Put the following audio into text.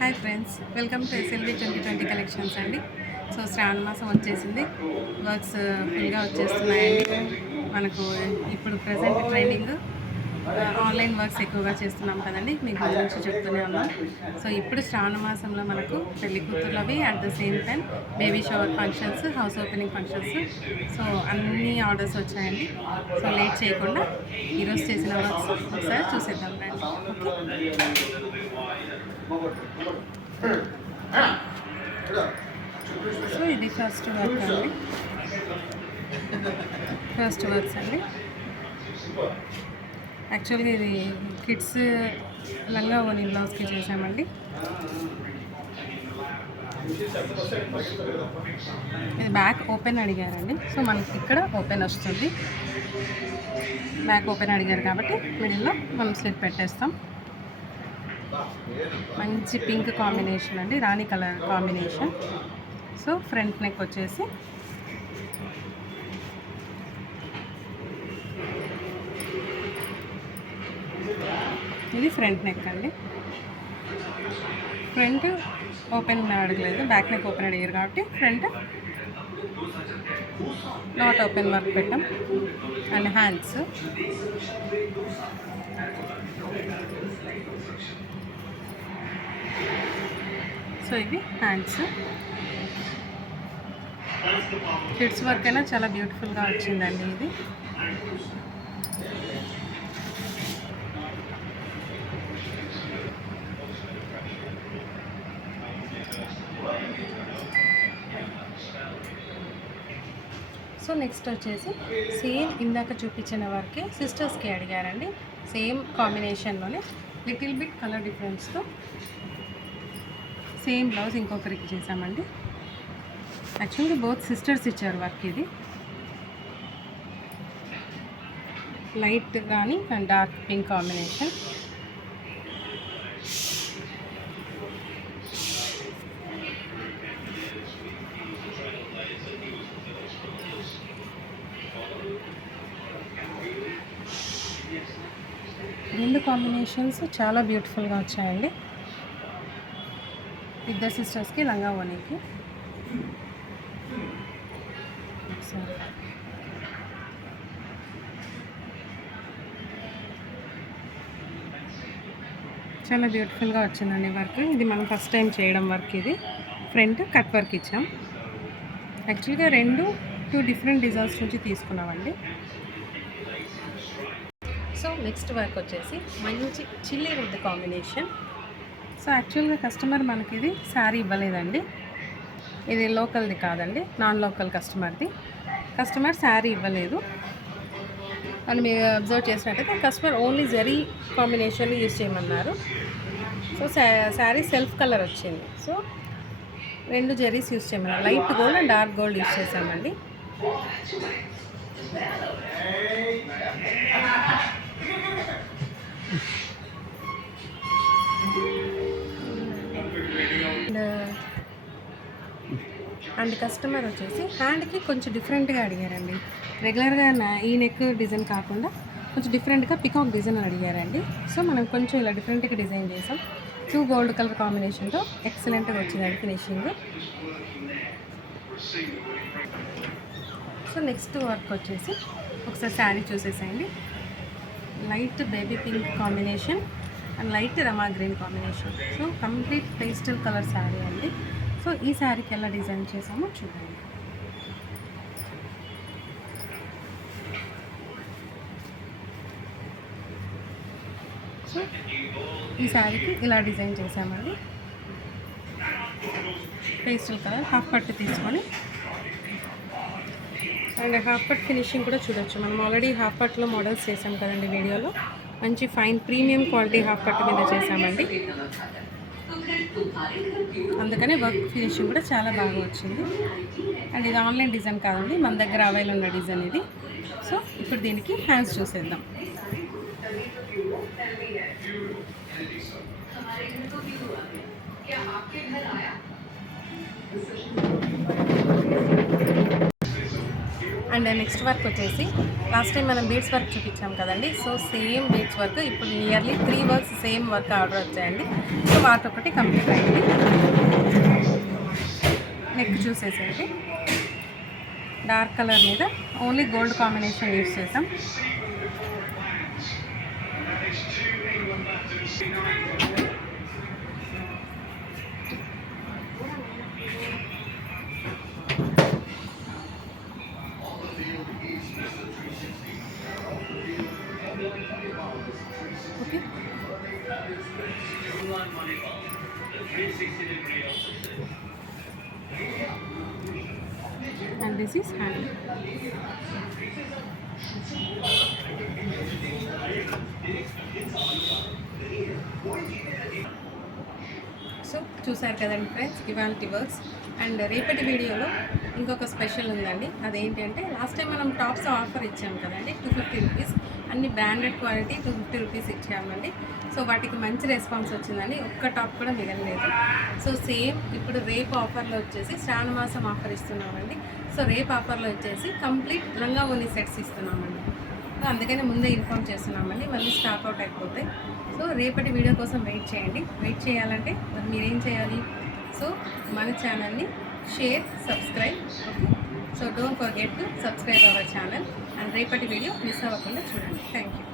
Hi friends, welcome to SLV 2020 కలెక్షన్స్ అండి. సో శ్రావణ మాసం వచ్చేసింది, వర్క్స్ ఫుల్గా వచ్చేస్తున్నాయండి. మనకు ఇప్పుడు ప్రజెంట్ ట్రైనింగ్ ఆన్లైన్ వర్క్స్ ఎక్కువగా చేస్తున్నాం కదండి, మీకు గురించి చెప్తూనే ఉన్నాం. సో ఇప్పుడు శ్రావణ మాసంలో మనకు పెళ్లి కూతుర్లవి at the same time baby shower functions, house opening functions, so అన్ని ఆర్డర్స్ వచ్చాయండి. సో లేట్ చేయకుండా ఈరోజు చేసిన వర్క్స్ ఒకసారి చూసేద్దాం రండి. ఓకే, సో ఇది ఫస్ట్ వర్క్ అండి. ఫస్ట్ వర్క్స్ అండి. యాక్చువల్గా ఇది కిడ్స్ లంగా ఓని బ్లౌజ్కి చేసామండి. ఇది బ్యాక్ ఓపెన్ అడిగారండి, సో మనకి ఇక్కడ ఓపెన్ వస్తుంది. బ్యాక్ ఓపెన్ అడిగారు కాబట్టి మిడిల్లో మనం స్లిప్ పెట్టేస్తాం. మంచి పింక్ కాంబినేషన్ అండి, rani colour combination. So front neck వచ్చేసి ఇది ఫ్రంట్ నెక్ అండి. ఫ్రంట్ ఓపెన్ అడగలేదు, బ్యాక్ నెక్ ఓపెన్ అడిగారు కాబట్టి ఫ్రంట్ నాట్ ఓపెన్ వర్క్ పెట్టాం. అండ్ హ్యాండ్స్ సో ఇవి హ్యాండ్స్. కిడ్స్ వర్క్ అయినా చాలా బ్యూటిఫుల్గా వచ్చిందండి ఇది. సో నెక్స్ట్ వచ్చేసి సేమ్ ఇందాక చూపించిన వర్కే సిస్టర్స్కి అడిగారండి. సేమ్ కాంబినేషన్లోనే లిటిల్ బిట్ కలర్ డిఫరెన్స్తో సేమ్ బ్లౌజ్ ఇంకొకరికి చేసామండి. యాక్చువల్గా బోత్ సిస్టర్స్ ఇచ్చారు వర్క్. ఇది లైట్ కానీ అండ్ డార్క్ పింక్ కాంబినేషన్. రెండు కాంబినేషన్స్ చాలా బ్యూటిఫుల్గా వచ్చాయండి. ఇద్దరు సిస్టర్స్కి లంగా ఓనీకి. చాలా బ్యూటిఫుల్గా వచ్చిందండి వర్క్. ఇది మనం ఫస్ట్ టైం చేయడం వర్క్. ఇది ఫ్రంట్ కట్ వర్క్ ఇచ్చాం. యాక్చువల్గా టూ డిఫరెంట్ డిజైన్స్ నుంచి తీసుకున్నామండి. సో నెక్స్ట్ వర్క్ వచ్చేసి మంచి చిల్లీ రెడ్ కాంబినేషన్. సో యాక్చువల్గా కస్టమర్ మనకి ఇది శారీ ఇవ్వలేదండి. ఇది లోకల్ది కాదండి, నాన్ లోకల్ కస్టమర్ది. కస్టమర్ శారీ ఇవ్వలేదు అని మీరు అబ్జర్వ్ చేసినట్టయితే customer only zari combination use చేయమన్నారు. సో శారీ సెల్ఫ్ కలర్ వచ్చింది. సో రెండు జరీస్ యూజ్ చేయమన్నారు. Light gold and dark gold use చేసామండి. అండ్ కస్టమర్ వచ్చేసి హ్యాండ్కి కొంచెం డిఫరెంట్గా అడిగారండి. రెగ్యులర్గా ఈ నెక్ డిజైన్ కాకుండా కొంచెం డిఫరెంట్గా పికాక్ డిజైన్ అడిగారండి. సో మనం కొంచెం ఇలా డిఫరెంట్గా డిజైన్ చేసాం. 2 గోల్డ్ కలర్ కాంబినేషన్తో ఎక్సలెంట్గా వచ్చిందండి ఫినిషింగ్. సో నెక్స్ట్ వర్క్ వచ్చేసి ఒకసారి శారీ చూసేసేయండి. Light baby pink combination and light Rama green combination. So complete pastel colour sari అండి. సో ఈ శారీకి ఎలా డిజైన్ చేసామో చూడండి. సో ఈ శారీకి ఇలా డిజైన్ చేసామండి. పేస్టల్ కలర్ హాఫ్ పట్టు తీసుకొని అండ్ హాఫ్ పట్ ఫినిషింగ్ కూడా చూడొచ్చు. మనం ఆల్రెడీ హాఫ్ పట్లో మోడల్స్ చేసాం కదండి వీడియోలో. మంచి ఫైన్ ప్రీమియం క్వాలిటీ హాఫ్ పట్టు మీద చేసామండి. అందుకనే వర్క్ ఫినిషింగ్ కూడా చాలా బాగా వచ్చింది. అండ్ ఇది ఆన్లైన్ డిజైన్ కాదండి, మన దగ్గర అవైలబుల్ ఉన్న డిజైన్ ఇది. సో ఇప్పుడు దీనికి హ్యాండ్స్ చూసేద్దాం. అండ్ నెక్స్ట్ వర్క్ వచ్చేసి లాస్ట్ టైం మనం బీడ్స్ వర్క్ చూపించాం కదండి. సో సేమ్ బీడ్స్ వర్క్ ఇప్పుడు నియర్లీ 3 వర్క్స్ సేమ్ వర్క్ ఆర్డర్ వచ్చాయండి. సో వాటొకటి కంప్లీట్ అయింది. నెక్ చూసేసరికి డార్క్ కలర్ మీద ఓన్లీ గోల్డ్ కాంబినేషన్ యూస్ చేసాం. Okay, and this is hand. So చూసారు కదండి ఫ్రెండ్స్, ఇవాల్టి వర్క్స్. అండ్ రేపటి వీడియోలో ఇంకొక స్పెషల్ ఉందండి. అదేంటి అంటే లాస్ట్ టైం మనం టాప్స్ ఆఫర్ ఇచ్చాము కదండి, 250 రూపీస్, అన్ని బ్రాండెడ్ క్వాలిటీ 250 రూపీస్ ఇచ్చామండి. సో వాటికి మంచి రెస్పాన్స్ వచ్చిందండి, ఒక్క టాప్ కూడా మిగలలేదు. సో సేమ్ ఇప్పుడు రేపు ఆఫర్లో వచ్చేసి శ్రావణ మాసం ఆఫర్ ఇస్తున్నామండి. సో రేపు ఆఫర్లో వచ్చేసి కంప్లీట్ లంగా ఓని సెట్స్ ఇస్తున్నామండి. సో అందుకని ముందే ఇన్ఫామ్ చేస్తున్నామండి, మళ్ళీ స్టాక్ అవుట్ అయిపోతాయి. సో రేపటి వీడియో కోసం వెయిట్ చేయండి. వెయిట్ చేయాలంటే మరి మీరేం చేయాలి? సో మన ఛానల్ని share, subscribe. Okay, so don't forget to subscribe our channel. And రేపటి వీడియో మిస్ అవ్వకుండా చూడండి. Thank you.